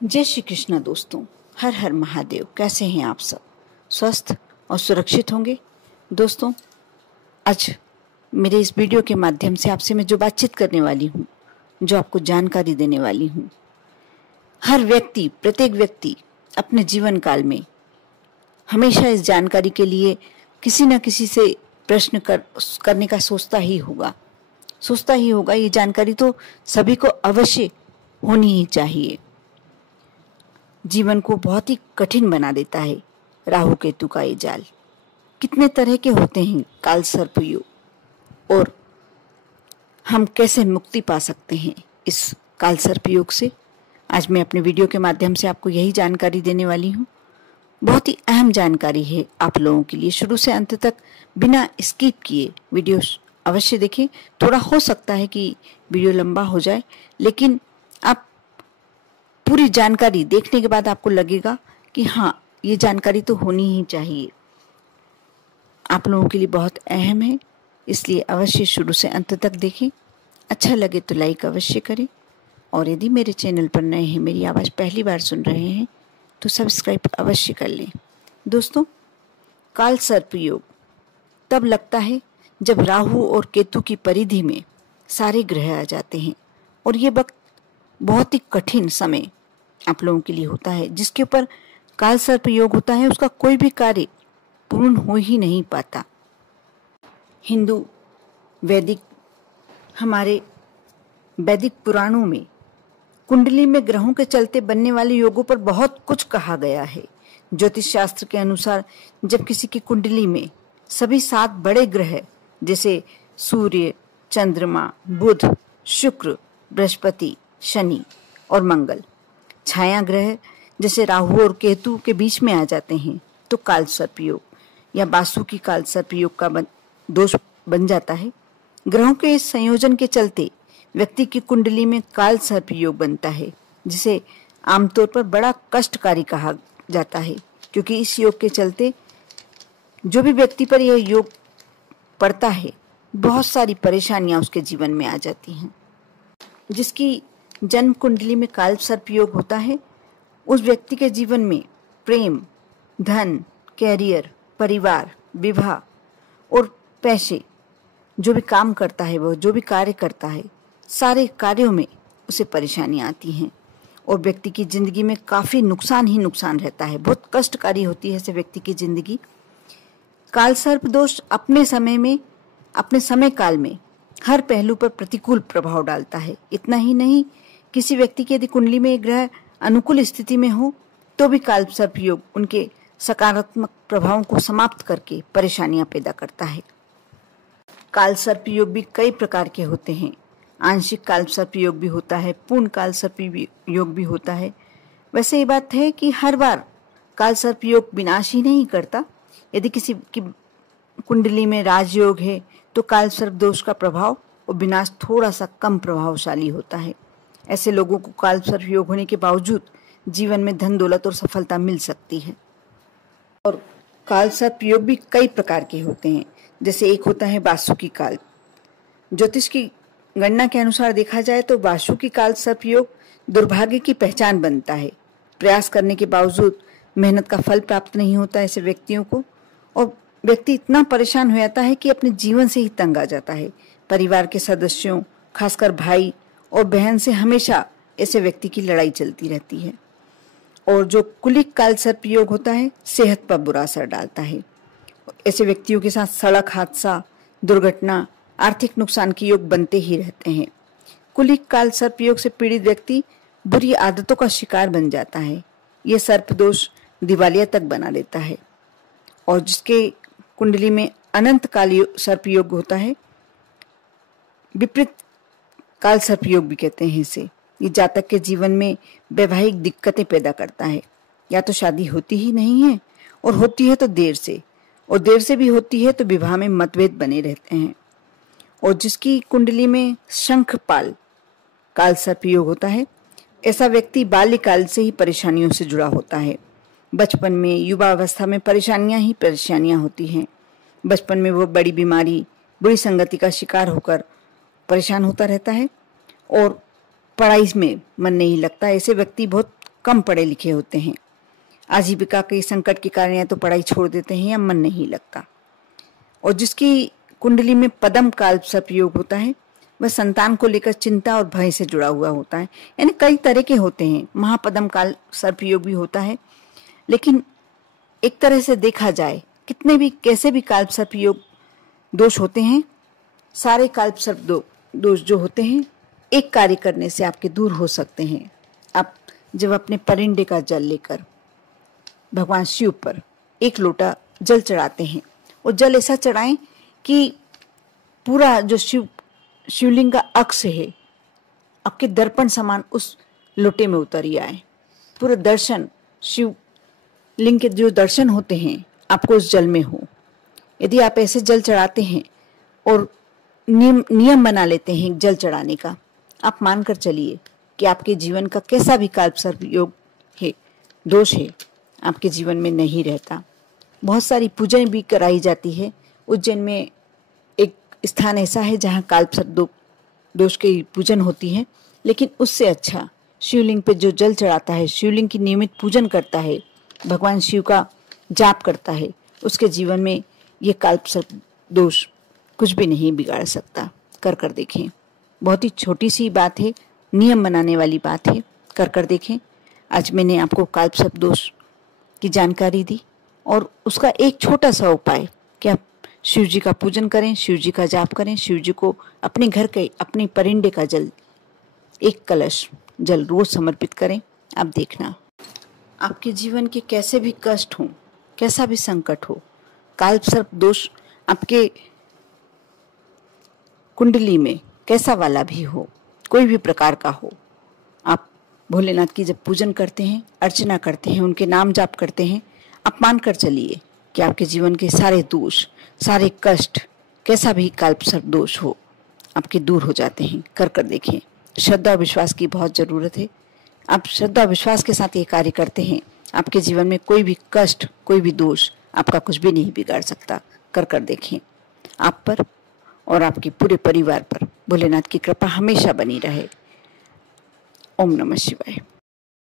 जय श्री कृष्ण दोस्तों। हर हर महादेव। कैसे हैं आप सब? स्वस्थ और सुरक्षित होंगे। दोस्तों, आज मेरे इस वीडियो के माध्यम से आपसे मैं जो बातचीत करने वाली हूँ, जो आपको जानकारी देने वाली हूँ, हर व्यक्ति, प्रत्येक व्यक्ति अपने जीवन काल में हमेशा इस जानकारी के लिए किसी न किसी से प्रश्न करने का सोचता ही होगा। ये जानकारी तो सभी को अवश्य होनी ही चाहिए। जीवन को बहुत ही कठिन बना देता है राहु केतु का ये जाल। कितने तरह के होते हैं काल सर्प योग, और हम कैसे मुक्ति पा सकते हैं इस काल सर्प योग से, आज मैं अपने वीडियो के माध्यम से आपको यही जानकारी देने वाली हूँ। बहुत ही अहम जानकारी है आप लोगों के लिए। शुरू से अंत तक बिना स्किप किए वीडियो अवश्य देखें। थोड़ा हो सकता है कि वीडियो लंबा हो जाए, लेकिन आप पूरी जानकारी देखने के बाद आपको लगेगा कि हाँ, ये जानकारी तो होनी ही चाहिए, आप लोगों के लिए बहुत अहम है। इसलिए अवश्य शुरू से अंत तक देखें। अच्छा लगे तो लाइक अवश्य करें, और यदि मेरे चैनल पर नए हैं, मेरी आवाज़ पहली बार सुन रहे हैं, तो सब्सक्राइब अवश्य कर लें। दोस्तों, काल सर्प योग तब लगता है जब राहु और केतु की परिधि में सारे ग्रह आ जाते हैं, और ये वक्त बहुत ही कठिन समय आप लोगों के लिए होता है। जिसके ऊपर काल सर्प योग होता है, उसका कोई भी कार्य पूर्ण हो ही नहीं पाता। हिंदू हमारे वैदिक पुराणों में कुंडली में ग्रहों के चलते बनने वाले योगों पर बहुत कुछ कहा गया है। ज्योतिष शास्त्र के अनुसार जब किसी की कुंडली में सभी 7 बड़े ग्रह जैसे सूर्य, चंद्रमा, बुध, शुक्र, बृहस्पति, शनि और मंगल, छाया ग्रह जैसे राहु और केतु के बीच में आ जाते हैं, तो काल सर्प योग या वासुकी काल सर्प योग का दोष बन जाता है। ग्रहों के इस संयोजन के चलते व्यक्ति की कुंडली में काल सर्प योग बनता है, जिसे आमतौर पर बड़ा कष्टकारी कहा जाता है, क्योंकि इस योग के चलते जो भी व्यक्ति पर यह योग पड़ता है, बहुत सारी परेशानियां उसके जीवन में आ जाती हैं। जिसकी जन्म कुंडली में काल सर्प योग होता है, उस व्यक्ति के जीवन में प्रेम, धन, कैरियर, परिवार, विवाह और पैसे, जो भी काम करता है, वो जो भी कार्य करता है, सारे कार्यों में उसे परेशानियां आती हैं, और व्यक्ति की जिंदगी में काफी नुकसान ही नुकसान रहता है। बहुत कष्टकारी होती है ऐसे व्यक्ति की जिंदगी। काल सर्प दोष अपने समय काल में हर पहलू पर प्रतिकूल प्रभाव डालता है। इतना ही नहीं, किसी व्यक्ति की यदि कुंडली में एक ग्रह अनुकूल स्थिति में हो, तो भी काल सर्प योग उनके सकारात्मक प्रभावों को समाप्त करके परेशानियां पैदा करता है। काल सर्प योग भी कई प्रकार के होते हैं। आंशिक काल सर्प योग भी होता है, पूर्ण काल सर्प योग भी होता है। वैसे ये बात है कि हर बार काल सर्प योग विनाश ही नहीं करता। यदि किसी की कुंडली में राजयोग है, तो काल सर्प दोष का प्रभाव और विनाश थोड़ा सा कम प्रभावशाली होता है। ऐसे लोगों को काल सर्प योग होने के बावजूद जीवन में धन, दौलत और सफलता मिल सकती है। और काल सर्प योग भी कई प्रकार के होते हैं। जैसे एक होता है वासुकी काल। ज्योतिष की गणना के अनुसार देखा जाए तो वासुकी काल सर्प योग दुर्भाग्य की पहचान बनता है। प्रयास करने के बावजूद मेहनत का फल प्राप्त नहीं होता ऐसे व्यक्तियों को, और व्यक्ति इतना परेशान हो जाता है कि अपने जीवन से ही तंग आ जाता है। परिवार के सदस्यों, खासकर भाई और बहन से हमेशा ऐसे व्यक्ति की लड़ाई चलती रहती है। और जो कुलिक काल सर्प योग होता है, सेहत पर बुरा असर डालता है। ऐसे व्यक्तियों के साथ सड़क हादसा, दुर्घटना, आर्थिक नुकसान के योग बनते ही रहते हैं। कुलिक काल सर्प योग से पीड़ित व्यक्ति बुरी आदतों का शिकार बन जाता है। यह सर्प दोष दिवालिया तक बना देता है। और जिसके कुंडली में अनंत काल सर्प योग होता है, विपरीत काल सर्प योग भी कहते हैं इसे, ये जातक के जीवन में वैवाहिक दिक्कतें पैदा करता है। या तो शादी होती ही नहीं है, और होती है तो देर से, और देर से भी होती है तो विवाह में मतभेद बने रहते हैं। और जिसकी कुंडली में शंखपाल काल सर्प योग होता है, ऐसा व्यक्ति बाल्यकाल से ही परेशानियों से जुड़ा होता है। बचपन में, युवा अवस्था में परेशानियां होती हैं। बचपन में वो बड़ी बीमारी, बुरी संगति का शिकार होकर परेशान होता रहता है, और पढ़ाई में मन नहीं लगता। ऐसे व्यक्ति बहुत कम पढ़े लिखे होते हैं। आजीविका के संकट के कारण या तो पढ़ाई छोड़ देते हैं या मन नहीं लगता। और जिसकी कुंडली में पद्म काल सर्पयोग होता है वह संतान को लेकर चिंता और भय से जुड़ा हुआ होता है। यानी कई तरह के होते हैं, महापद्म काल सर्पयोग भी होता है। लेकिन एक तरह से देखा जाए, कितने भी कैसे भी काल सर्पयोग दोष होते हैं, सारे काल सर्प दोष जो होते हैं एक कार्य करने से आपके दूर हो सकते हैं। आप जब अपने परिंदे का जल लेकर भगवान शिव पर एक लोटा जल चढ़ाते हैं, और जल ऐसा चढ़ाएं कि पूरा जो शिवलिंग का अक्ष है आपके दर्पण समान उस लोटे में उतर आए। पूरा दर्शन, शिवलिंग के जो दर्शन होते हैं आपको उस जल में हो। यदि आप ऐसे जल चढ़ाते हैं और नियम बना लेते हैं जल चढ़ाने का, आप मानकर चलिए कि आपके जीवन का कैसा भी काल सर्पयोग है, दोष है, आपके जीवन में नहीं रहता। बहुत सारी पूजाएं भी कराई जाती है। उज्जैन में एक स्थान ऐसा है जहाँ काल सर्प दोष की पूजन होती है। लेकिन उससे अच्छा शिवलिंग पे जो जल चढ़ाता है, शिवलिंग की नियमित पूजन करता है, भगवान शिव का जाप करता है, उसके जीवन में ये काल सर्प दोष कुछ भी नहीं बिगाड़ सकता। कर देखें। बहुत ही छोटी सी बात है, नियम बनाने वाली बात है, कर देखें। आज मैंने आपको काल सर्प दोष की जानकारी दी और उसका एक छोटा सा उपाय कि आप शिव जी का पूजन करें, शिव जी का जाप करें, शिव जी को अपने घर के अपने परिंदे का जल, एक कलश जल रोज समर्पित करें। आप देखना आपके जीवन के कैसे भी कष्ट हो, कैसा भी संकट हो, काल सर्प दोष आपके कुंडली में कैसा वाला भी हो, कोई भी प्रकार का हो, आप भोलेनाथ की जब पूजन करते हैं, अर्चना करते हैं, उनके नाम जाप करते हैं, आप मानकर चलिए कि आपके जीवन के सारे दोष, सारे कष्ट, कैसा भी काल सर्प दोष हो, आपके दूर हो जाते हैं। कर देखें। श्रद्धा और विश्वास की बहुत ज़रूरत है। आप श्रद्धा और विश्वास के साथ ये कार्य करते हैं, आपके जीवन में कोई भी कष्ट, कोई भी दोष आपका कुछ भी नहीं बिगाड़ सकता। कर देखें। आप पर और आपके पूरे परिवार पर भोलेनाथ की कृपा हमेशा बनी रहे। ओम नमः शिवाय।